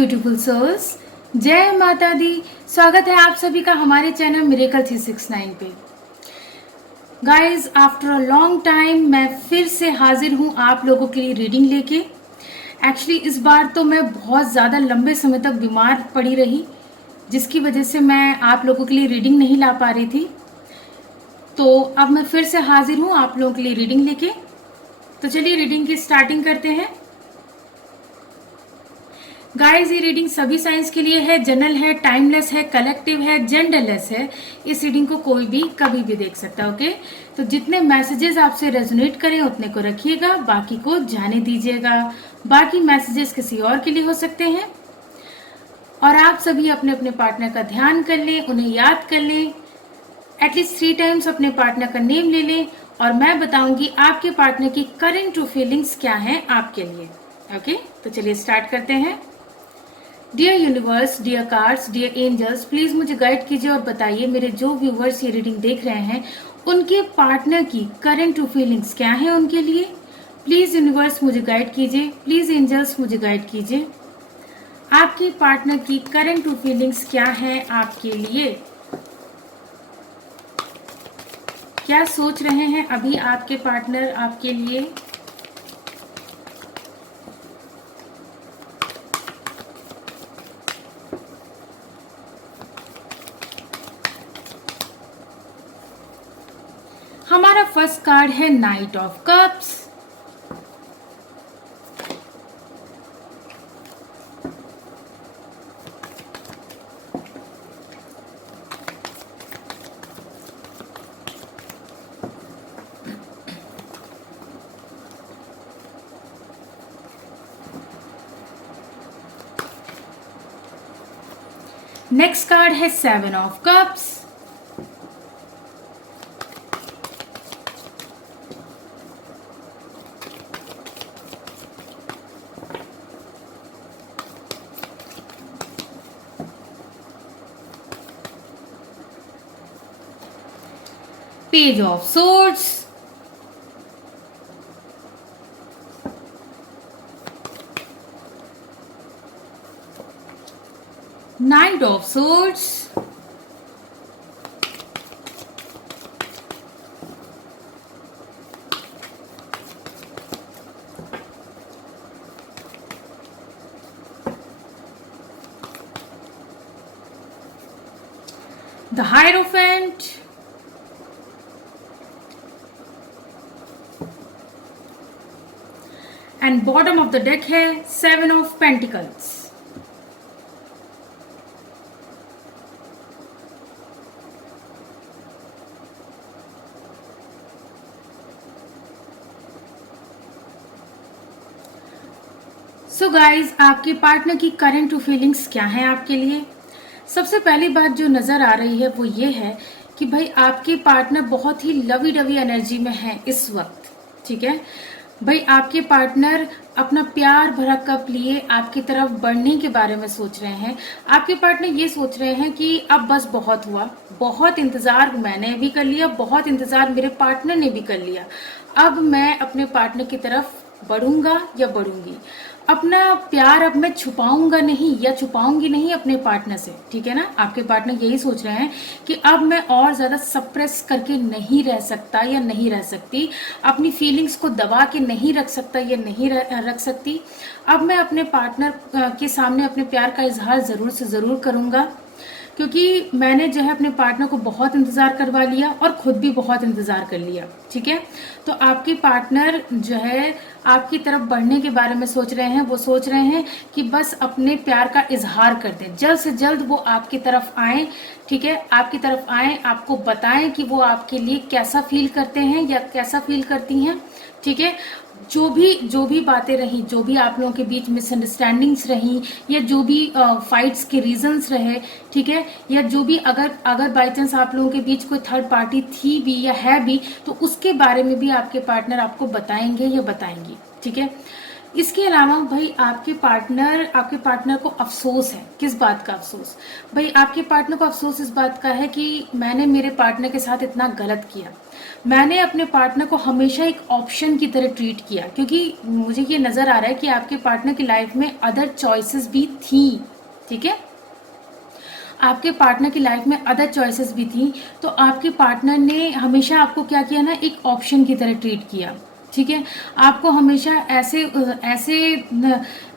Beautiful souls, जय माता दी। स्वागत है आप सभी का हमारे चैनल मिरेकल 369 पे। Guys, after a long time मैं फिर से हाजिर हूँ आप लोगों के लिए रीडिंग लेके। एक्चुअली इस बार तो मैं बहुत ज़्यादा लंबे समय तक बीमार पड़ी रही, जिसकी वजह से मैं आप लोगों के लिए रीडिंग नहीं ला पा रही थी। तो अब मैं फिर से हाजिर हूँ आप लोगों के लिए रीडिंग लेके। तो चलिए रीडिंग की स्टार्टिंग करते हैं। गाइस, ये रीडिंग सभी साइंस के लिए है, जनरल है, टाइमलेस है, कलेक्टिव है, जेंडरलेस है। इस रीडिंग को कोई भी कभी भी देख सकता है। ओके, तो जितने मैसेजेस आपसे रेजोनेट करें उतने को रखिएगा, बाकी को जाने दीजिएगा। बाकी मैसेजेस किसी और के लिए हो सकते हैं। और आप सभी अपने अपने पार्टनर का ध्यान कर लें, उन्हें याद कर लें, एटलीस्ट 3 टाइम्स अपने पार्टनर का नेम ले लें और मैं बताऊंगी आपके पार्टनर की करंट ट्रू फीलिंग्स क्या हैं आपके लिए। ओके, तो चलिए स्टार्ट करते हैं। Dear universe, dear cards, dear angels, please मुझे गाइड कीजिए और बताइए मेरे जो व्यूवर्स ये रीडिंग देख रहे हैं उनके पार्टनर की करंट ट्रू फीलिंग्स क्या हैं उनके लिए। प्लीज यूनिवर्स मुझे गाइड कीजिए, प्लीज एंजल्स मुझे गाइड कीजिए। आपके पार्टनर की करंट ट्रू फीलिंग्स क्या हैं आपके लिए, क्या सोच रहे हैं अभी आपके पार्टनर आपके लिए। हमारा फर्स्ट कार्ड है night of cups. Next card है 7 of cups. Page of swords. Night of swords. The hierophant. And bottom of the deck है 7 ऑफ पेंटिकल्स। सो गाइज, आपके पार्टनर की करंट ट्रू फीलिंग्स क्या हैं आपके लिए। सबसे पहली बात जो नजर आ रही है वो ये है कि भाई आपके पार्टनर बहुत ही लवी डवी एनर्जी में है इस वक्त। ठीक है भाई, आपके पार्टनर अपना प्यार भरा कप लिए आपकी तरफ बढ़ने के बारे में सोच रहे हैं। आपके पार्टनर ये सोच रहे हैं कि अब बस बहुत हुआ, बहुत इंतजार मैंने भी कर लिया, बहुत इंतजार मेरे पार्टनर ने भी कर लिया, अब मैं अपने पार्टनर की तरफ बढ़ूंगा या बढ़ूंगी। अपना प्यार अब मैं छुपाऊंगा नहीं या छुपाऊंगी नहीं अपने पार्टनर से। ठीक है ना, आपके पार्टनर यही सोच रहे हैं कि अब मैं और ज्यादा सप्रेस करके नहीं रह सकता या नहीं रह सकती, अपनी फीलिंग्स को दबा के नहीं रख सकता या नहीं रख सकती। अब मैं अपने पार्टनर के सामने अपने प्यार का इजहार जरूर से जरूर करूंगा, क्योंकि मैंने जो है अपने पार्टनर को बहुत इंतजार करवा लिया और खुद भी बहुत इंतजार कर लिया। ठीक है, तो आपके पार्टनर जो है आपकी तरफ बढ़ने के बारे में सोच रहे हैं। वो सोच रहे हैं कि बस अपने प्यार का इजहार कर दें, जल्द से जल्द वो आपकी तरफ आए। ठीक है, आपकी तरफ आए, आपको बताएं कि वो आपके लिए कैसा फील करते हैं या कैसा फील करती हैं। ठीक है, जो भी बातें रही, जो भी आप लोगों के बीच मिसअंडरस्टैंडिंग्स रही या जो भी फाइट्स के रीजंस रहे, ठीक है, या जो भी अगर बाई चांस आप लोगों के बीच कोई थर्ड पार्टी थी भी या है भी, तो उसके बारे में भी आपके पार्टनर आपको बताएंगे या बताएंगी। ठीक है, इसके अलावा भाई आपके पार्टनर को अफसोस है। किस बात का अफसोस? भाई आपके पार्टनर को अफसोस इस बात का है कि मैंने मेरे पार्टनर के साथ इतना गलत किया, मैंने अपने पार्टनर को हमेशा एक ऑप्शन की तरह ट्रीट किया, क्योंकि मुझे ये नज़र आ रहा है कि आपके पार्टनर की लाइफ में अदर चॉइसेस भी थी। ठीक है, आपके पार्टनर की लाइफ में अदर चॉइसेस भी थी, तो आपके पार्टनर ने हमेशा आपको क्या किया ना, एक ऑप्शन की तरह ट्रीट किया। ठीक है, आपको हमेशा ऐसे ऐसे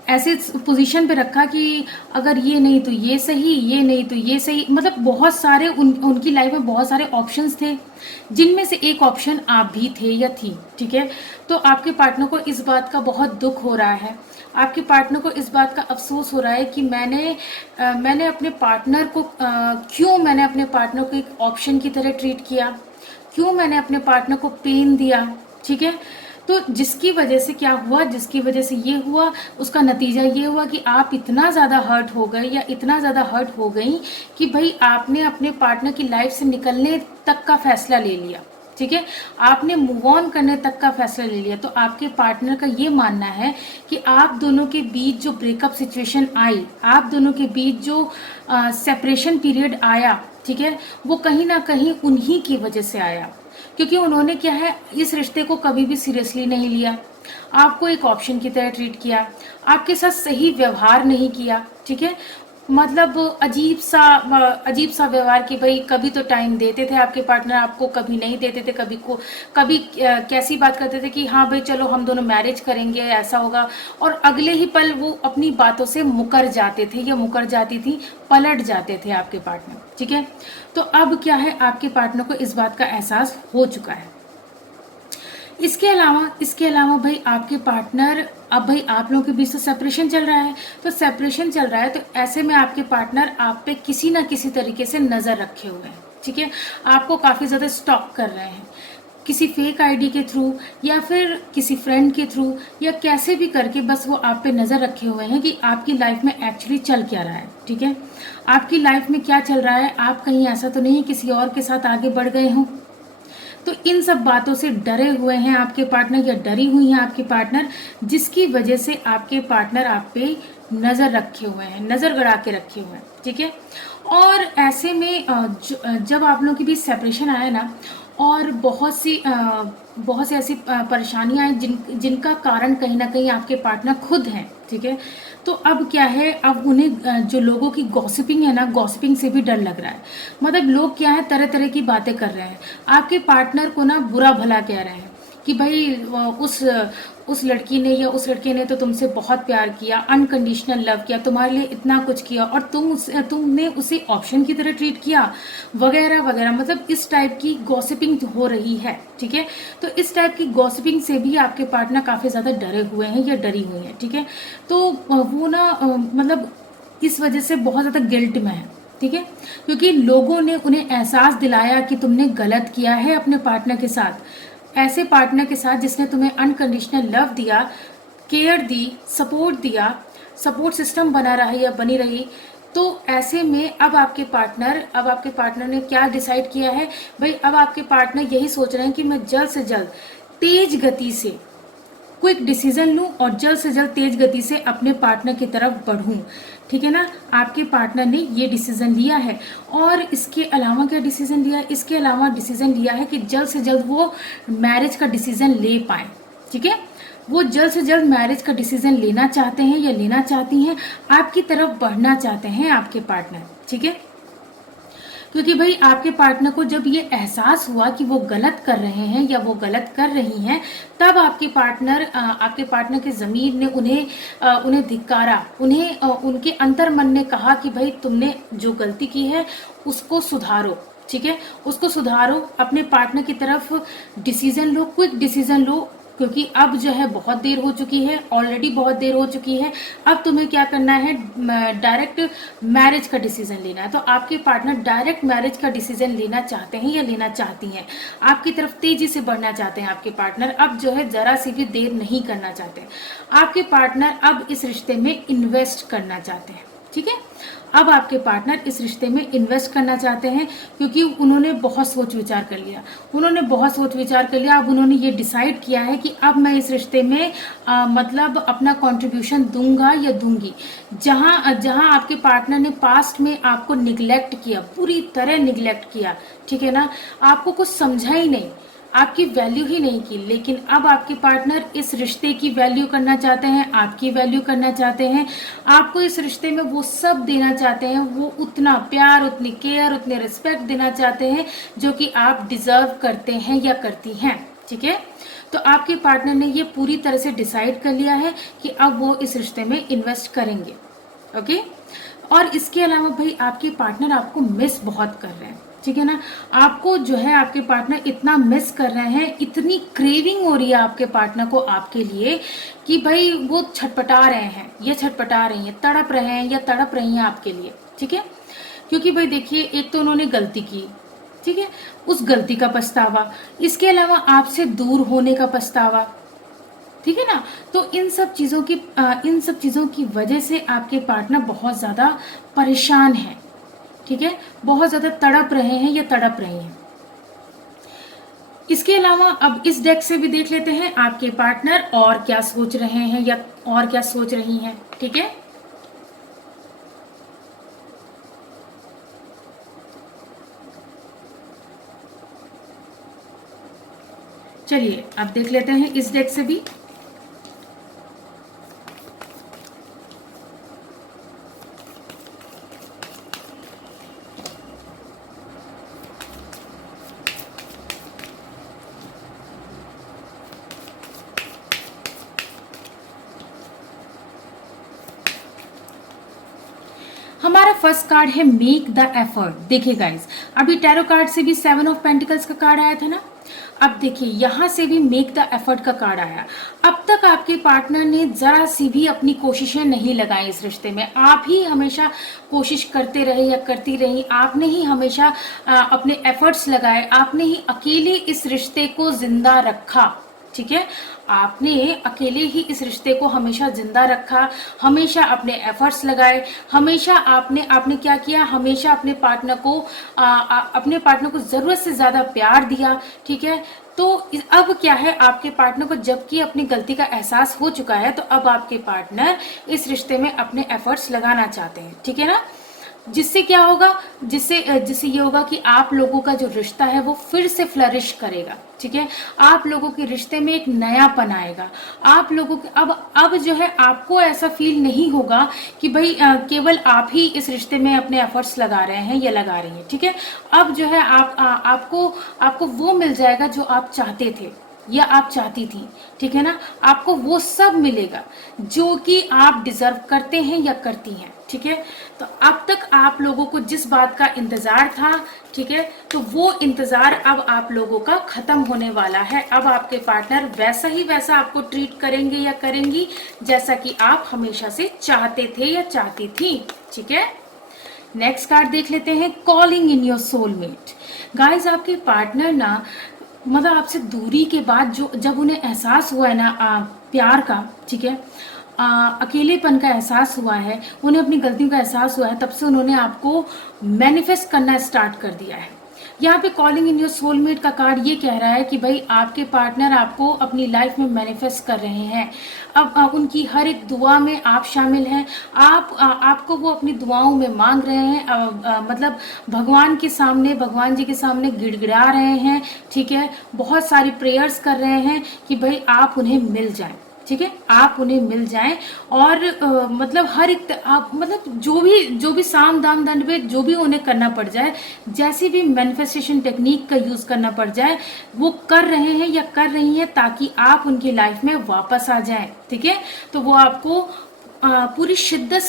ऐसे पोजीशन पे रखा कि अगर ये नहीं तो ये सही, ये नहीं तो ये सही, मतलब बहुत सारे उनकी लाइफ में बहुत सारे ऑप्शंस थे, जिनमें से एक ऑप्शन आप भी थे या थी। ठीक है, तो आपके पार्टनर को इस बात का बहुत दुख हो रहा है, आपके पार्टनर को इस बात का अफसोस हो रहा है कि मैंने अपने पार्टनर को क्यों मैंने अपने पार्टनर को एक ऑप्शन की तरह ट्रीट किया, क्यों मैंने अपने पार्टनर को पेन दिया। ठीक है, तो जिसकी वजह से क्या हुआ, जिसकी वजह से ये हुआ, उसका नतीजा ये हुआ कि आप इतना ज़्यादा हर्ट हो गए या इतना ज़्यादा हर्ट हो गई कि भाई आपने अपने पार्टनर की लाइफ से निकलने तक का फैसला ले लिया। ठीक है, आपने मूव ऑन करने तक का फैसला ले लिया। तो आपके पार्टनर का ये मानना है कि आप दोनों के बीच जो ब्रेकअप सिचुएशन आई, आप दोनों के बीच जो सेपरेशन पीरियड आया, ठीक है, वो कहीं ना कहीं उन्हीं की वजह से आया, क्योंकि उन्होंने क्या है, इस रिश्ते को कभी भी सीरियसली नहीं लिया, आपको एक ऑप्शन की तरह ट्रीट किया, आपके साथ सही व्यवहार नहीं किया। ठीक है, मतलब अजीब सा व्यवहार कि भाई कभी तो टाइम देते थे आपके पार्टनर, आपको कभी नहीं देते थे, कभी कैसी बात करते थे कि हाँ भाई चलो हम दोनों मैरिज करेंगे, ऐसा होगा, और अगले ही पल वो अपनी बातों से मुकर जाते थे या मुकर जाती थी, पलट जाते थे आपके पार्टनर। ठीक है, तो अब क्या है, आपके पार्टनर को इस बात का एहसास हो चुका है। इसके अलावा भाई आपके पार्टनर, अब भाई आप लोगों के बीच तो सेपरेशन चल रहा है, तो ऐसे में आपके पार्टनर आप पे किसी ना किसी तरीके से नज़र रखे हुए हैं। ठीक है, आपको काफ़ी ज़्यादा स्टॉक कर रहे हैं, किसी फेक आईडी के थ्रू या फिर किसी फ्रेंड के थ्रू या कैसे भी करके, बस वो आप पे नज़र रखे हुए हैं कि आपकी लाइफ में एक्चुअली चल क्या रहा है। ठीक है, आपकी लाइफ में क्या चल रहा है, आप कहीं ऐसा तो नहीं किसी और के साथ आगे बढ़ गए हों। तो इन सब बातों से डरे हुए हैं आपके पार्टनर या डरी हुई हैं आपकी पार्टनर, जिसकी वजह से आपके पार्टनर आप पे नज़र रखे हुए हैं, नज़र गड़ा के रखे हुए हैं। ठीक है, और ऐसे में जब आप लोगों के बीच सेपरेशन आया ना, और बहुत सी ऐसी परेशानियां हैं जिनका कारण कहीं ना कहीं आपके पार्टनर खुद हैं। ठीक है, तो अब क्या है, अब उन्हें जो लोगों की गॉसिपिंग है ना, गॉसिपिंग से भी डर लग रहा है। मतलब लोग क्या है, तरह तरह की बातें कर रहे हैं, आपके पार्टनर को ना बुरा भला कह रहे हैं कि भाई उस लड़की ने या उस लड़के ने तो तुमसे बहुत प्यार किया, अनकंडीशनल लव किया, तुम्हारे लिए इतना कुछ किया, और तुमने उसे ऑप्शन की तरह ट्रीट किया, वगैरह वगैरह। मतलब इस टाइप की गॉसिपिंग हो रही है। ठीक है, तो इस टाइप की गॉसिपिंग से भी आपके पार्टनर काफ़ी ज़्यादा डरे हुए हैं या डरी हुई हैं। ठीक है, तो वो ना मतलब इस वजह से बहुत ज़्यादा गिल्ट में है। ठीक है, क्योंकि लोगों ने उन्हें एहसास दिलाया कि तुमने गलत किया है अपने पार्टनर के साथ, ऐसे पार्टनर के साथ जिसने तुम्हें अनकंडीशनल लव दिया, केयर दी, सपोर्ट दिया, सपोर्ट सिस्टम बना रहा या बनी रही। तो ऐसे में अब आपके पार्टनर ने क्या डिसाइड किया है भाई, अब आपके पार्टनर यही सोच रहे हैं कि मैं जल्द से जल्द तेज गति से क्विक डिसीजन लूं और जल्द से जल्द तेज गति से अपने पार्टनर की तरफ बढ़ूं। ठीक है ना, आपके पार्टनर ने ये डिसीजन लिया है। और इसके अलावा क्या डिसीजन लिया है, इसके अलावा डिसीजन लिया है कि जल्द से जल्द वो मैरिज का डिसीजन ले पाए। ठीक है, वो जल्द से जल्द मैरिज का डिसीजन लेना चाहते हैं या लेना चाहती हैं, आपकी तरफ बढ़ना चाहते हैं आपके पार्टनर। ठीक है, क्योंकि भाई आपके पार्टनर को जब ये एहसास हुआ कि वो गलत कर रहे हैं या वो गलत कर रही हैं, तब आपके पार्टनर के ज़मीर ने उन्हें धिक्कारा, उनके अंतर मन ने कहा कि भाई तुमने जो गलती की है उसको सुधारो। ठीक है, उसको सुधारो, अपने पार्टनर की तरफ डिसीजन लो, क्विक डिसीजन लो, क्योंकि अब जो है बहुत देर हो चुकी है, ऑलरेडी बहुत देर हो चुकी है। अब तुम्हें क्या करना है, डायरेक्ट मैरिज का डिसीजन लेना है। तो आपके पार्टनर डायरेक्ट मैरिज का डिसीजन लेना चाहते हैं या लेना चाहती हैं, आपकी तरफ तेजी से बढ़ना चाहते हैं आपके पार्टनर। अब जो है जरा सी भी देर नहीं करना चाहते आपके पार्टनर, अब इस रिश्ते में इन्वेस्ट करना चाहते हैं। ठीक है, अब आपके पार्टनर इस रिश्ते में इन्वेस्ट करना चाहते हैं, क्योंकि उन्होंने बहुत सोच विचार कर लिया, अब उन्होंने ये डिसाइड किया है कि अब मैं इस रिश्ते में मतलब अपना कंट्रीब्यूशन दूंगा या दूंगी। जहाँ जहाँ आपके पार्टनर ने पास्ट में आपको निगलेक्ट किया, पूरी तरह निगलेक्ट किया, ठीक है ना, आपको कुछ समझा ही नहीं, आपकी वैल्यू ही नहीं की, लेकिन अब आपके पार्टनर इस रिश्ते की वैल्यू करना चाहते हैं, आपकी वैल्यू करना चाहते हैं, आपको इस रिश्ते में वो सब देना चाहते हैं, वो उतना प्यार, उतनी केयर, उतने रिस्पेक्ट देना चाहते हैं जो कि आप डिजर्व करते हैं या करती हैं, ठीक है। तो आपके पार्टनर ने ये पूरी तरह से डिसाइड कर लिया है कि अब वो इस रिश्ते में इन्वेस्ट करेंगे, ओके। और इसके अलावा भाई आपके पार्टनर आपको मिस बहुत कर रहे हैं, ठीक है ना, आपको जो है आपके पार्टनर इतना मिस कर रहे हैं, इतनी क्रेविंग हो रही है आपके पार्टनर को आपके लिए कि भाई वो छटपटा रहे हैं, ये छटपटा रही हैं, तड़प रहे हैं या तड़प रही हैं आपके लिए, ठीक है। क्योंकि भाई देखिए, एक तो उन्होंने गलती की, ठीक है, उस गलती का पछतावा, इसके अलावा आपसे दूर होने का पछतावा, ठीक है ना। तो इन सब चीज़ों की वजह से आपके पार्टनर बहुत ज़्यादा परेशान है, ठीक है, बहुत ज़्यादा तड़प रहे हैं या तड़प रही हैं। इसके अलावा अब इस डेक से भी देख लेते हैं आपके पार्टनर और क्या सोच रहे हैं या और क्या सोच रही हैं, ठीक है। चलिए अब देख लेते हैं इस डेक से भी। हमारा फर्स्ट कार्ड है मेक द एफर्ट। देखिए गाइस, अभी टैरो कार्ड से भी 7 ऑफ पेंटिकल्स का कार्ड आया था ना, अब देखिए यहाँ से भी मेक द एफर्ट का कार्ड आया। अब तक आपके पार्टनर ने जरा सी भी अपनी कोशिशें नहीं लगाई इस रिश्ते में, आप ही हमेशा कोशिश करते रहे या करती रही, आपने ही हमेशा अपने एफर्ट्स लगाए, आपने ही अकेले इस रिश्ते को जिंदा रखा, ठीक है, आपने अकेले ही इस रिश्ते को हमेशा जिंदा रखा, हमेशा अपने एफर्ट्स लगाए, हमेशा आपने क्या किया, हमेशा अपने पार्टनर को जरूरत से ज्यादा प्यार दिया, ठीक है। तो अब क्या है, आपके पार्टनर को जबकि अपनी गलती का एहसास हो चुका है, तो अब आपके पार्टनर इस रिश्ते में अपने एफर्ट्स लगाना चाहते हैं, ठीक है ना। जिससे क्या होगा, जिससे ये होगा कि आप लोगों का जो रिश्ता है वो फिर से फ्लरिश करेगा, ठीक है, आप लोगों के रिश्ते में एक नयापन आएगा, आप लोगों के अब जो है आपको ऐसा फील नहीं होगा कि भाई केवल आप ही इस रिश्ते में अपने एफर्ट्स लगा रहे हैं या लगा रही हैं, ठीक है। अब जो है आपको वो मिल जाएगा जो आप चाहते थे या आप चाहती थी, ठीक है ना, आपको वो सब मिलेगा जो कि आप डिजर्व करते हैं या करती हैं, ठीक है। तो अब तक आप लोगों को जिस बात का इंतजार था, ठीक है, तो वो इंतजार अब आप लोगों का खत्म होने वाला है। अब आपके पार्टनर वैसा आपको ट्रीट करेंगे या करेंगी जैसा कि आप हमेशा से चाहते थे या चाहती थी, ठीक है। नेक्स्ट कार्ड देख लेते हैं, calling in your soulmate. Guys, आपके पार्टनर ना मतलब आपसे दूरी के बाद जब उन्हें एहसास हुआ है ना प्यार का, ठीक है, अकेलेपन का एहसास हुआ है, उन्हें अपनी गलतियों का एहसास हुआ है, तब से उन्होंने आपको मैनिफेस्ट करना स्टार्ट कर दिया है। यहाँ पे कॉलिंग इन योर सोलमेट का कार्ड ये कह रहा है कि भाई आपके पार्टनर आपको अपनी लाइफ में मैनिफेस्ट कर रहे हैं। अब उनकी हर एक दुआ में आप शामिल हैं, आपको वो अपनी दुआओं में मांग रहे हैं, मतलब भगवान जी के सामने गिड़गिड़ा रहे हैं, ठीक है, बहुत सारी प्रेयर्स कर रहे हैं कि भाई आप उन्हें मिल जाएं, ठीक है, आप उन्हें मिल जाएं। और मतलब हर एक आप मतलब जो भी साम दाम दंड में जो भी उन्हें करना पड़ जाए, जैसी भी मैनिफेस्टेशन टेक्निक का यूज करना पड़ जाए, वो कर रहे हैं या कर रही हैं ताकि आप उनकी लाइफ में वापस आ जाएं, ठीक है। तो वो आपको पूरी शिद्दत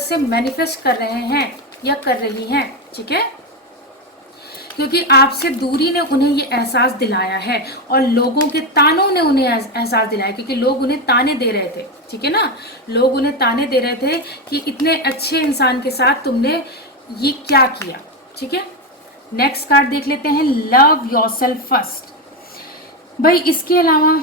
से मैनिफेस्ट कर रहे हैं या कर रही हैं, ठीक है, क्योंकि आपसे दूरी ने उन्हें ये एहसास दिलाया है और लोगों के तानों ने उन्हें एहसास दिलाया, क्योंकि लोग उन्हें ताने दे रहे थे, ठीक है ना, लोग उन्हें ताने दे रहे थे कि इतने अच्छे इंसान के साथ तुमने ये क्या किया, ठीक है। नेक्स्ट कार्ड देख लेते हैं, लव योरसेल्फ फर्स्ट। भाई इसके अलावा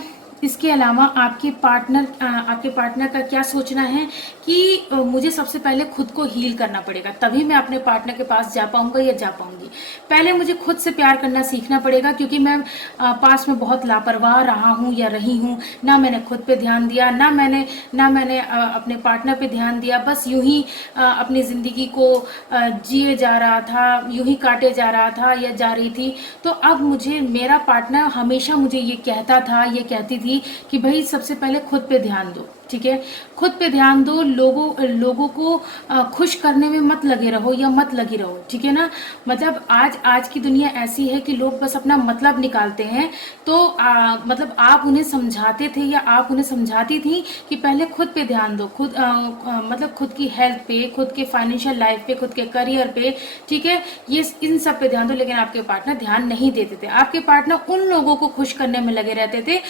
इसके अलावा आपके पार्टनर का क्या सोचना है कि मुझे सबसे पहले खुद को हील करना पड़ेगा, तभी मैं अपने पार्टनर के पास जा पाऊंगा या जा पाऊंगी। पहले मुझे खुद से प्यार करना सीखना पड़ेगा, क्योंकि मैं पास में बहुत लापरवाह रहा हूँ या रही हूँ। ना मैंने खुद पे ध्यान दिया, ना मैंने अपने पार्टनर पे ध्यान दिया। बस यूं ही अपनी ज़िंदगी को जिए जा रहा था, यूं ही काटे जा रहा था या जा रही थी। तो अब मुझे मेरा पार्टनर हमेशा मुझे ये कहता था, ये कहती थी कि भाई सबसे पहले खुद पे ध्यान दो, ठीक है, खुद पे ध्यान दो, लोगों को खुश करने में मत लगे रहो या मत लगी रहो, ठीक है ना। मतलब आज की दुनिया ऐसी है कि लोग बस अपना मतलब निकालते हैं। तो मतलब आप उन्हें समझाते थे या आप उन्हें समझाती थी कि पहले खुद पे ध्यान दो, मतलब खुद की हेल्थ पे, खुद के फाइनेंशियल लाइफ पे, खुद के करियर पे, ठीक है, ये इन सब पे ध्यान दो। लेकिन आपके पार्टनर ध्यान नहीं देते थे। आपके पार्टनर उन लोगों को खुश करने में लगे रहते थे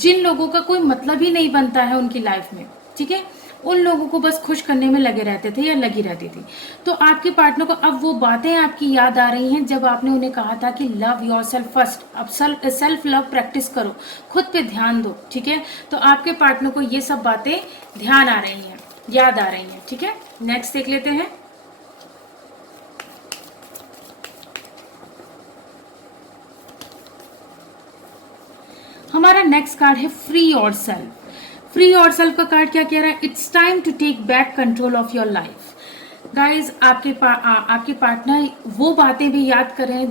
जिन लोगों का कोई मतलब ही नहीं बनता है उनकी लाइफ में, ठीक है, उन लोगों को बस खुश करने में लगे रहते थे या लगी रहती थी। तो आपके पार्टनर को अब वो बातें आपकी याद आ रही हैं जब आपने उन्हें कहा था कि लव योरसेल्फ फर्स्ट। अब सेल्फ लव प्रैक्टिस करो, खुद पे ध्यान दो, ठीक है। तो आपके पार्टनर को ये सब बातें ध्यान आ रही हैं, याद आ रही हैं, ठीक है। नेक्स्ट देख लेते हैं। हमारा नेक्स्ट कार्ड है फ्री योरसेल्फ। फ्री योरसेल्फ का कार्ड क्या कह रहा है? It's time to take back control of your life. Guys आपके पार्टनर वो बातें भी याद कर रहे हैं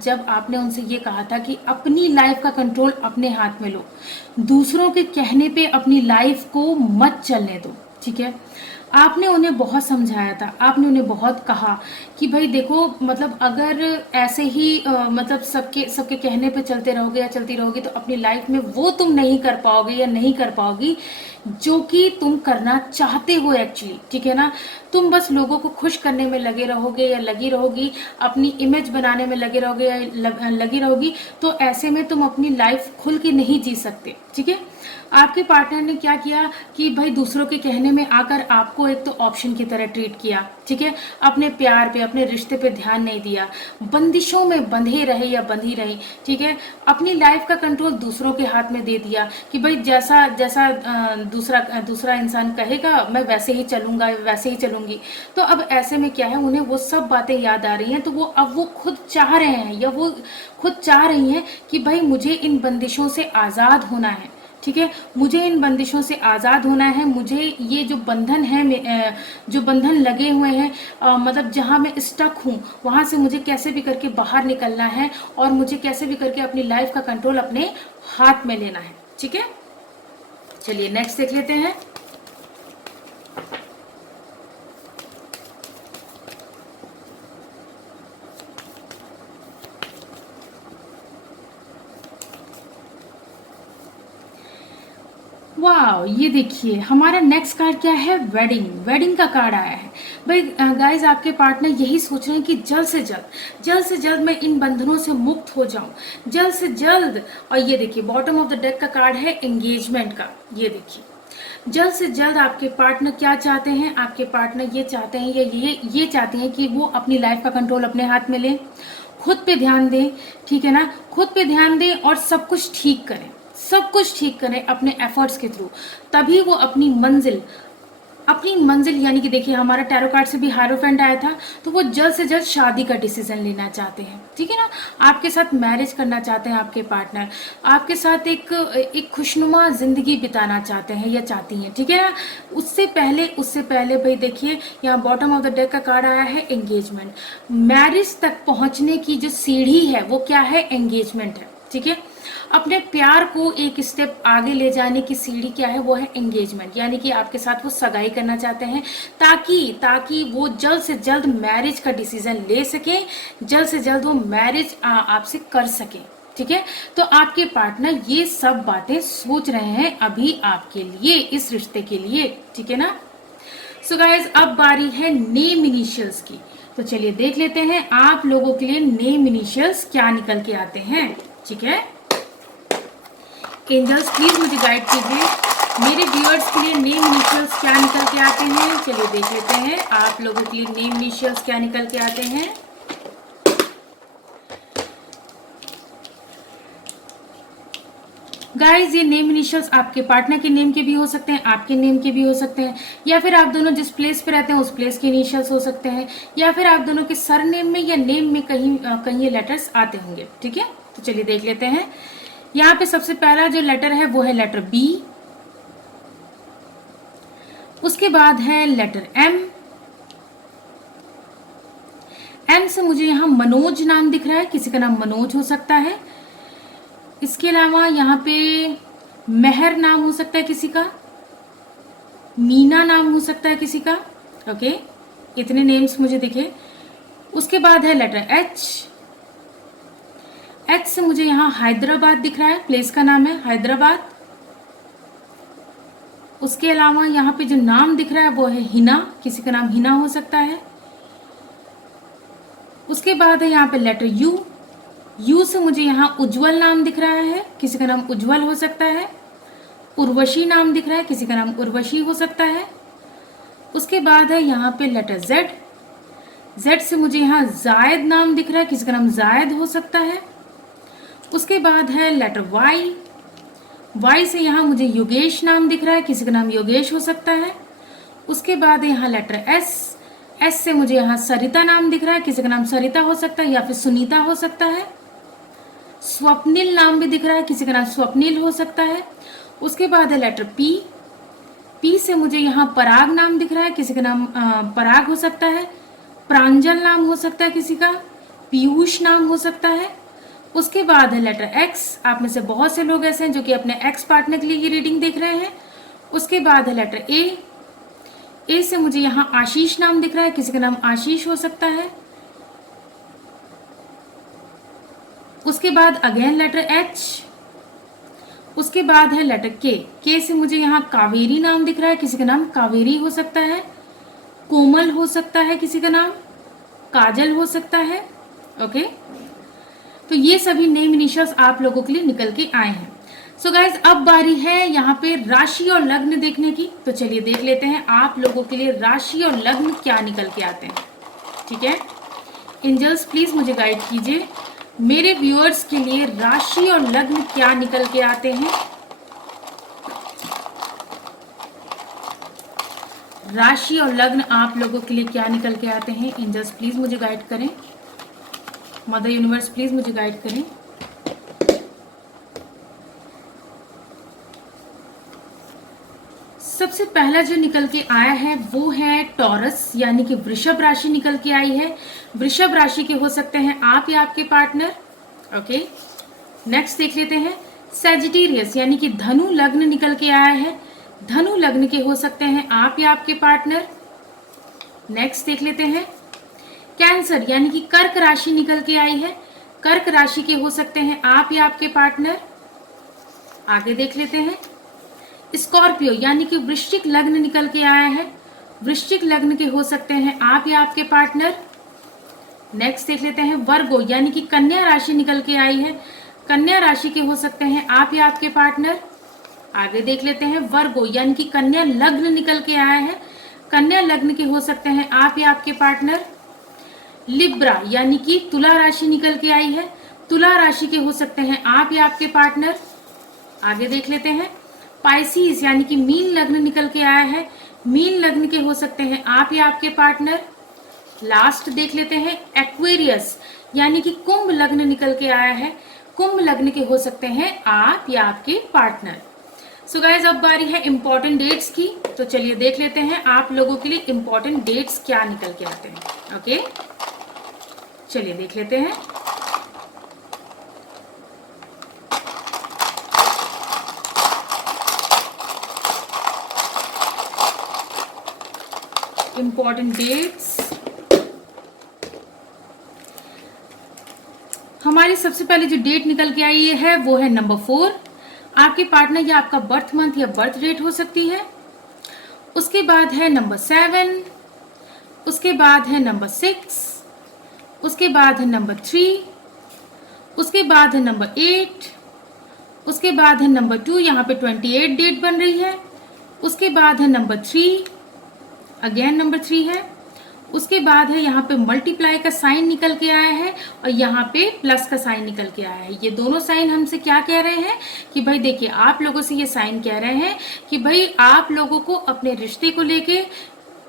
जब आपने उनसे ये कहा था कि अपनी लाइफ का कंट्रोल अपने हाथ में लो, दूसरों के कहने पे अपनी लाइफ को मत चलने दो, ठीक है। आपने उन्हें बहुत समझाया था, आपने उन्हें बहुत कहा कि भाई देखो, मतलब अगर ऐसे ही मतलब सबके कहने पे चलते रहोगे या चलती रहोगी तो अपनी लाइफ में वो तुम नहीं कर पाओगे या नहीं कर पाओगी जो कि तुम करना चाहते हो एक्चुअली, ठीक है ना। तुम बस लोगों को खुश करने में लगे रहोगे या लगी रहोगी, अपनी इमेज बनाने में लगे रहोगे या लगी रहोगी, तो ऐसे में तुम अपनी लाइफ खुल के नहीं जी सकते, ठीक है। आपके पार्टनर ने क्या किया कि भाई दूसरों के कहने में आकर आपको एक तो ऑप्शन की तरह ट्रीट किया, ठीक है, अपने प्यार पे, अपने रिश्ते पे ध्यान नहीं दिया, बंदिशों में बंधे रहे या बंधी रही, ठीक है, अपनी लाइफ का कंट्रोल दूसरों के हाथ में दे दिया कि भाई जैसा जैसा दूसरा इंसान कहेगा मैं वैसे ही चलूंगा, वैसे ही चलूंगी। तो अब ऐसे में क्या है, उन्हें वो सब बातें याद आ रही हैं, तो वो खुद चाह रहे हैं या वो खुद चाह रही हैं कि भाई मुझे इन बंदिशों से आज़ाद होना है, ठीक है, मुझे इन बंदिशों से आज़ाद होना है। मुझे ये जो बंधन है, जो बंधन लगे हुए हैं, मतलब जहाँ मैं स्टक हूँ वहाँ से मुझे कैसे भी करके बाहर निकलना है और मुझे कैसे भी करके अपनी लाइफ का कंट्रोल अपने हाथ में लेना है, ठीक है। चलिए नेक्स्ट देख लेते हैं। वाह, ये देखिए हमारा नेक्स्ट कार्ड क्या है? वेडिंग का कार्ड आया है। भाई गाइज आपके पार्टनर यही सोच रहे हैं कि जल्द से जल्द मैं इन बंधनों से मुक्त हो जाऊं, जल्द से जल्द। और ये देखिए बॉटम ऑफ द डेक का कार्ड है एंगेजमेंट का। ये देखिए जल्द से जल्द आपके पार्टनर क्या चाहते हैं? आपके पार्टनर ये चाहते हैं या ये चाहते हैं कि वो अपनी लाइफ का कंट्रोल अपने हाथ में लें, खुद पे ध्यान दें, ठीक है ना, खुद पे ध्यान दें और सब कुछ ठीक करें, सब कुछ ठीक करें अपने एफर्ट्स के थ्रू। तभी वो अपनी मंजिल यानी कि देखिए हमारा टैरो कार्ड से भी हायरोफेंट आया था, तो वो जल्द से जल्द शादी का डिसीजन लेना चाहते हैं, ठीक है ना। आपके साथ मैरिज करना चाहते हैं आपके पार्टनर, आपके साथ एक खुशनुमा जिंदगी बिताना चाहते हैं या चाहती हैं, ठीक है ना। उससे पहले भाई देखिए यहाँ बॉटम ऑफ द डेक का कार्ड आया है एंगेजमेंट। मैरिज तक पहुंचने की जो सीढ़ी है वो क्या है? एंगेजमेंट है, ठीक है। अपने प्यार को एक स्टेप आगे ले जाने की सीढ़ी क्या है? वो है एंगेजमेंट, यानी कि आपके साथ वो सगाई करना चाहते हैं ताकि वो जल्द से जल्द मैरिज का डिसीजन ले सके, जल्द से जल्द वो मैरिज आपसे कर सके, ठीक है। तो आपके पार्टनर ये सब बातें सोच रहे हैं अभी आपके लिए, इस रिश्ते के लिए, ठीक है ना। सो गाइज अब बारी है नेम इनिशियल्स की। तो चलिए देख लेते हैं आप लोगों के लिए नेम इनिशियल्स क्या निकल के आते हैं, ठीक है। एंजल्स प्लीज मुझे गाइड कीजिए, मेरे व्यूअर्स के लिए नेम इनिशियल्स क्या निकल के आते हैं। चलिए देख लेते हैं आप लोगों के लिए नेम इनिशियल्स क्या निकल के आते हैं। गाइज ये नेम इनिशियल्स आपके पार्टनर के नेम के भी हो सकते हैं, आपके नेम के भी हो सकते हैं, या फिर आप दोनों जिस प्लेस पे रहते हैं उस प्लेस के इनिशियल्स हो सकते हैं, या फिर आप दोनों के सरनेम में या नेम में कहीं कहीं ये लेटर्स आते होंगे। ठीक है, तो चलिए देख लेते हैं। यहाँ पे सबसे पहला जो लेटर है वो है लेटर बी, उसके बाद है लेटर एम। एम से मुझे यहाँ मनोज नाम दिख रहा है, किसी का नाम मनोज हो सकता है। इसके अलावा यहाँ पे मेहर नाम हो सकता है किसी का, मीना नाम हो सकता है किसी का। ओके, इतने नेम्स मुझे दिखे। उसके बाद है लेटर एच। एच से मुझे यहाँ हैदराबाद दिख रहा है, प्लेस का नाम है हैदराबाद। उसके अलावा यहाँ पे जो नाम दिख रहा है वो है हिना, किसी का नाम हिना हो सकता है। उसके बाद है यहाँ पे लेटर यू। यू से मुझे यहाँ उज्जवल नाम दिख रहा है, किसी का नाम उज्जवल हो सकता है। उर्वशी नाम दिख रहा है, किसी का नाम उर्वशी हो सकता है। उसके बाद है यहाँ पे लेटर जेड। जेड से मुझे यहाँ जायद नाम दिख रहा है, किसी का नाम जायद हो सकता है। उसके बाद है लेटर वाई। वाई से यहाँ मुझे योगेश नाम दिख रहा है, किसी का नाम योगेश हो सकता है। उसके बाद है यहाँ लेटर एस। एस से मुझे यहाँ सरिता नाम दिख रहा है, किसी का नाम सरिता हो सकता है या फिर सुनीता हो सकता है। स्वप्निल नाम भी दिख रहा है, किसी का नाम स्वप्निल हो सकता है। उसके बाद है लेटर पी। पी से मुझे यहाँ पराग नाम दिख रहा है, किसी का नाम पराग हो सकता है। प्रांजल नाम हो सकता है किसी का, पीयूष नाम हो सकता है। उसके बाद है लेटर एक्स। आप में से बहुत से लोग ऐसे हैं जो कि अपने एक्स पार्टनर के लिए ये रीडिंग देख रहे हैं। उसके बाद है लेटर ए। ए से मुझे यहाँ आशीष नाम दिख रहा है, किसी का नाम आशीष हो सकता है। उसके बाद अगेन लेटर एच। उसके बाद है लेटर के। के से मुझे यहाँ कावेरी नाम दिख रहा है, किसी का नाम कावेरी हो सकता है। कोमल हो सकता है किसी का नाम, काजल हो सकता है। ओके, तो ये सभी नेम इनिशियल्स आप लोगों के लिए निकल के आए हैं। सो गाइज अब बारी है यहाँ पे राशि और लग्न देखने की। तो चलिए देख लेते हैं आप लोगों के लिए राशि और लग्न क्या निकल के आते हैं। ठीक है, एंजल्स प्लीज मुझे गाइड कीजिए, मेरे व्यूअर्स के लिए राशि और लग्न क्या निकल के आते हैं। राशि और लग्न आप लोगों के लिए क्या निकल के आते हैं, एंजल्स प्लीज मुझे गाइड करें। मदर यूनिवर्स प्लीज मुझे गाइड करें। सबसे पहला जो निकल के आया है वो है टॉरस, यानी कि वृषभ राशि निकल के आई है। वृषभ राशि के हो सकते हैं आप या आपके पार्टनर। ओके, नेक्स्ट देख लेते हैं सैजिटेरियस, यानी कि धनु लग्न निकल के आया है। धनु लग्न के हो सकते हैं आप या आपके पार्टनर। नेक्स्ट देख लेते हैं कैंसर, यानी कि कर्क राशि निकल के आई है। कर्क राशि के हो सकते हैं आप या आपके पार्टनर। आगे देख लेते हैं स्कॉर्पियो, यानी कि वृश्चिक लग्न निकल के आया है। वृश्चिक लग्न के हो सकते हैं आप या आपके पार्टनर। नेक्स्ट देख लेते हैं वर्गो, यानी कि कन्या राशि निकल के आई है। कन्या राशि के हो सकते हैं आप या आपके पार्टनर। आगे देख लेते हैं वर्गो, यानी कि कन्या लग्न निकल के आया है। कन्या लग्न के हो सकते हैं आप या आपके पार्टनर। लिब्रा, यानी कि तुला राशि निकल के आई है। तुला राशि के हो सकते हैं आप या आपके पार्टनर। आगे देख लेते हैं पाइसिस, यानी कि मीन लग्न निकल के आया है। मीन लग्न के हो सकते हैं आप या आपके पार्टनर। लास्ट देख लेते हैं एक्वेरियस, यानी कि कुंभ लग्न निकल के आया है। कुंभ लग्न के हो सकते हैं आप या आपके पार्टनर। सो गाइज अब बारी है इंपॉर्टेंट डेट्स की। तो चलिए देख लेते हैं आप लोगों के लिए इंपॉर्टेंट डेट्स क्या निकल के आते हैं। ओके, चलिए देख लेते हैं। इंपॉर्टेंट डेट्स हमारी सबसे पहले जो डेट निकल के आई है वो है नंबर 4। आपके पार्टनर या आपका बर्थ मंथ या बर्थ डेट हो सकती है। उसके बाद है नंबर 7। उसके बाद है नंबर 6। उसके बाद है नंबर 3। उसके बाद है नंबर 8। उसके बाद है नंबर 2, यहाँ पे 28 डेट बन रही है। उसके बाद है नंबर 3, अगेन नंबर 3 है। उसके बाद है यहाँ पे मल्टीप्लाई का साइन निकल के आया है और यहाँ पे प्लस का साइन निकल के आया है। ये दोनों साइन हमसे क्या कह रहे हैं कि भाई देखिए, आप लोगों से ये साइन कह रहे हैं कि भाई आप लोगों को अपने रिश्ते को लेके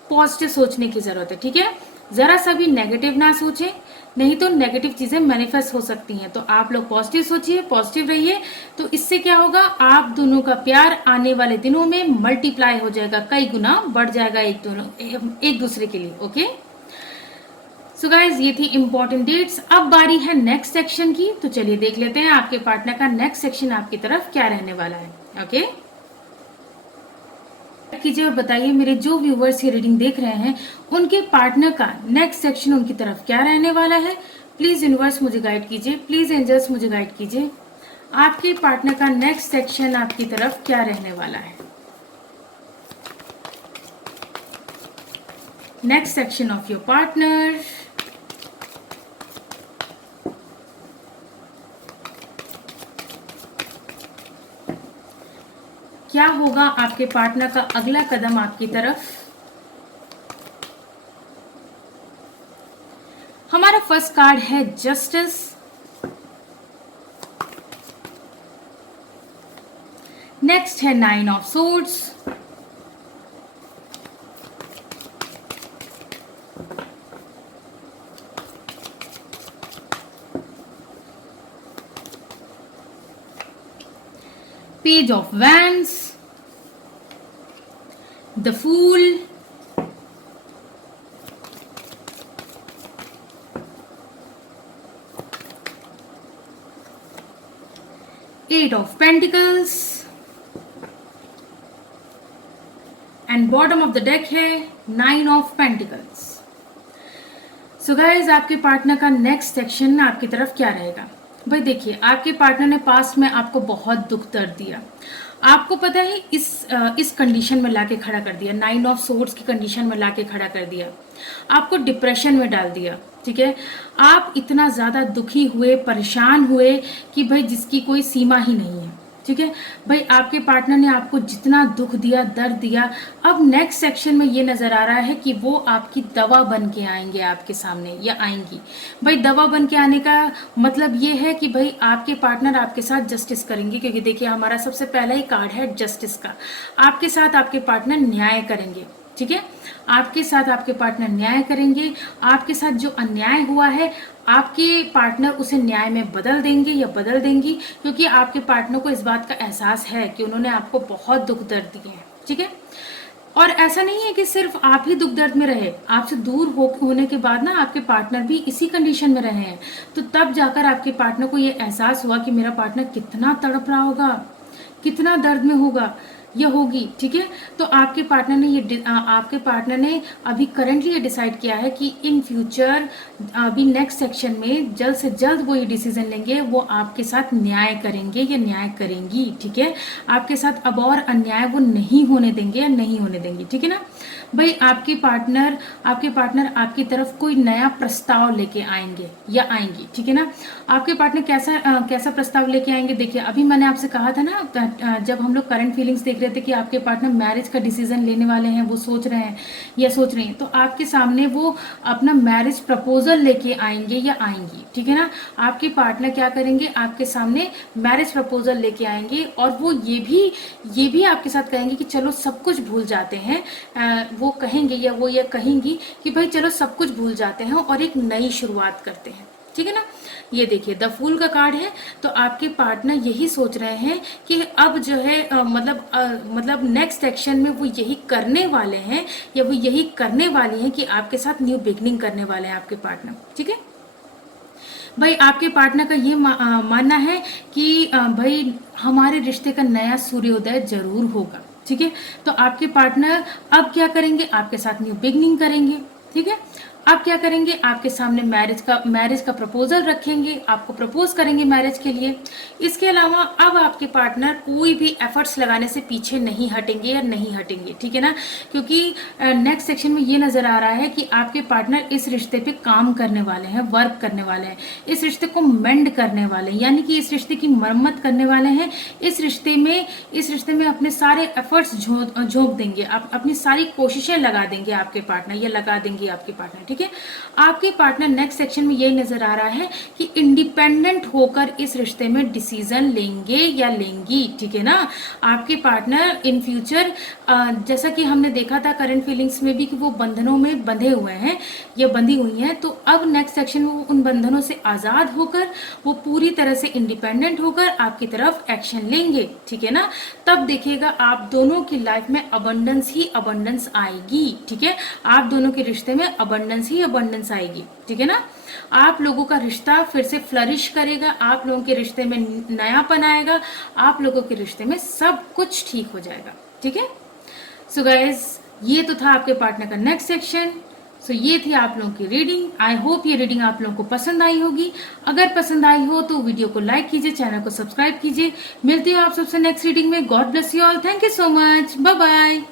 पॉजिटिव सोचने की जरूरत है। ठीक है, जरा सा भी नेगेटिव ना सोचें, नहीं तो नेगेटिव चीजें मैनिफेस्ट हो सकती हैं। तो आप लोग पॉजिटिव सोचिए, पॉजिटिव रहिए, तो इससे क्या होगा, आप दोनों का प्यार आने वाले दिनों में मल्टीप्लाई हो जाएगा, कई गुना बढ़ जाएगा एक दूसरे के लिए। ओके, सो गाइज, ये थी इंपॉर्टेंट डेट्स। अब बारी है नेक्स्ट सेक्शन की, तो चलिए देख लेते हैं आपके पार्टनर का नेक्स्ट सेक्शन आपकी तरफ क्या रहने वाला है। ओके, कीजिए और बताइए मेरे जो व्यूवर्स ये रीडिंग देख रहे हैं उनके पार्टनर का नेक्स्ट सेक्शन उनकी तरफ क्या रहने वाला है। प्लीज यूनिवर्स मुझे गाइड कीजिए, प्लीज एंजल्स मुझे गाइड कीजिए, आपके पार्टनर का नेक्स्ट सेक्शन आपकी तरफ क्या रहने वाला है। Next section of your partner. क्या होगा आपके पार्टनर का अगला कदम आपकी तरफ। हमारा फर्स्ट कार्ड है जस्टिस, नेक्स्ट है 9 of swords, page of wands, the fool, eight of pentacles and bottom of the deck है 9 ऑफ पेंटिकल्स। सो गाइज, आपके पार्टनर का नेक्स्ट सेक्शन आपकी तरफ क्या रहेगा। भाई देखिए, आपके पार्टनर ने पास्ट में आपको बहुत दुख दर्द दिया, आपको पता है इस कंडीशन में लाके खड़ा कर दिया, 9 ऑफ सोर्ड्स की कंडीशन में लाके खड़ा कर दिया, आपको डिप्रेशन में डाल दिया। ठीक है, आप इतना ज़्यादा दुखी हुए, परेशान हुए कि भाई जिसकी कोई सीमा ही नहीं है। ठीक है भाई, आपके पार्टनर ने आपको जितना दुख दिया, दर्द दिया, अब नेक्स्ट सेक्शन में ये नज़र आ रहा है कि वो आपकी दवा बन के आएंगे आपके सामने या आएंगी। भाई दवा बन के आने का मतलब ये है कि भाई आपके पार्टनर आपके साथ जस्टिस करेंगे, क्योंकि देखिए हमारा सबसे पहला ही कार्ड है जस्टिस का। आपके साथ आपके पार्टनर न्याय करेंगे। ठीक है, आपके साथ आपके पार्टनर न्याय करेंगे, आपके साथ जो अन्याय हुआ है आपके पार्टनर उसे न्याय में बदल देंगे या बदल देंगी, क्योंकि आपके पार्टनर को इस बात का एहसास है कि उन्होंने आपको बहुत दुख दर्द दिए हैं। ठीक है, और ऐसा नहीं है कि सिर्फ आप ही दुख दर्द में रहे, आपसे दूर होने के बाद ना आपके पार्टनर भी इसी कंडीशन में रहे हैं, तो तब जाकर आपके पार्टनर को ये एहसास हुआ कि मेरा पार्टनर कितना तड़प रहा होगा, कितना दर्द में होगा या होगी। ठीक है, तो आपके पार्टनर ने अभी करंटली ये डिसाइड किया है कि इन फ्यूचर अभी नेक्स्ट सेक्शन में जल्द से जल्द वो ये डिसीजन लेंगे, वो आपके साथ न्याय करेंगे या न्याय करेंगी। ठीक है, आपके साथ अब और अन्याय वो नहीं होने देंगे या नहीं होने देंगी। ठीक है ना भाई, आपके पार्टनर आपकी तरफ कोई नया प्रस्ताव लेके आएंगे या आएंगी। ठीक है ना, आपके पार्टनर कैसा प्रस्ताव लेके आएंगे। देखिए अभी मैंने आपसे कहा था ना, जब हम लोग करंट फीलिंग्स देख रहे थे कि आपके पार्टनर मैरिज का डिसीजन लेने वाले हैं, वो सोच रहे हैं या सोच रही हैं, तो आपके सामने वो अपना मैरिज प्रपोजल लेके आएंगे या आएंगी। ठीक है ना, आपके पार्टनर क्या करेंगे, आपके सामने मैरिज प्रपोजल लेके आएंगे और वो ये भी आपके साथ कहेंगे कि चलो सब कुछ भूल जाते हैं। वो कहेंगे या वो ये कहेंगी कि भाई चलो सब कुछ भूल जाते हैं और एक नई शुरुआत करते हैं। ठीक है ना, ये देखिए द फूल का कार्ड है, तो आपके पार्टनर यही सोच रहे हैं कि अब जो है मतलब नेक्स्ट एक्शन में वो यही करने वाले हैं या वो यही करने वाली हैं कि आपके साथ न्यू बिगनिंग करने वाले हैं आपके पार्टनर। ठीक है भाई, आपके पार्टनर का ये मानना है कि भाई हमारे रिश्ते का नया सूर्योदय जरूर होगा। ठीक है, तो आपके पार्टनर अब क्या करेंगे, आपके साथ न्यू बिगनिंग करेंगे। ठीक है, अब क्या करेंगे, आपके सामने मैरिज का प्रपोजल रखेंगे, आपको प्रपोज करेंगे मैरिज के लिए। इसके अलावा अब आपके पार्टनर कोई भी एफर्ट्स लगाने से पीछे नहीं हटेंगे या नहीं हटेंगे, ठीक है ना, क्योंकि नेक्स्ट सेक्शन में ये नजर आ रहा है कि आपके पार्टनर इस रिश्ते पे काम करने वाले हैं, वर्क करने वाले हैं, इस रिश्ते को मेंड करने वाले हैं, यानी कि इस रिश्ते की मरम्मत करने वाले हैं। इस रिश्ते में अपने सारे एफर्ट्स झोंक देंगे, अपनी सारी कोशिशें लगा देंगे आपके पार्टनर, या लगा देंगे आपके पार्टनर, ठीक है। आपके पार्टनर नेक्स्ट सेक्शन में ये नजर आ रहा है कि इंडिपेंडेंट होकर इस रिश्ते में डिसीजन लेंगे या लेंगी, ठीक है ना। आपके पार्टनर इन फ्यूचर, जैसा कि हमने देखा था करंट फीलिंग्स में भी कि वो बंधनों में बंधे हुए हैं या बंधी हुई हैं, तो अब नेक्स्ट सेक्शन में वो उन बंधनों से आजाद होकर, वो पूरी तरह से इंडिपेंडेंट होकर आपकी तरफ एक्शन लेंगे, ठीक है ना। तब देखिएगा आप दोनों की लाइफ में अबंडेंस ही अबंडेंस आएगी, ठीक है। आप दोनों के रिश्ते में अबंडेंस ही अबंडेंस आएगी, ठीक है ना। आप लोगों का रिश्ता फिर से फ्लरिश करेगा, आप लोगों के रिश्ते में नयापन आएगा, आप लोगों के रिश्ते में सब कुछ ठीक हो जाएगा, ठीक है। सो गाइज, ये तो था आपके पार्टनर का नेक्स्ट सेक्शन। सो ये थी आप लोगों की रीडिंग। आई होप ये रीडिंग आप लोगों को पसंद आई होगी। अगर पसंद आई हो तो वीडियो को लाइक कीजिए, चैनल को सब्सक्राइब कीजिए। मिलती हूँ आप सबसे नेक्स्ट रीडिंग में। God bless you all. Thank you so much. Bye bye.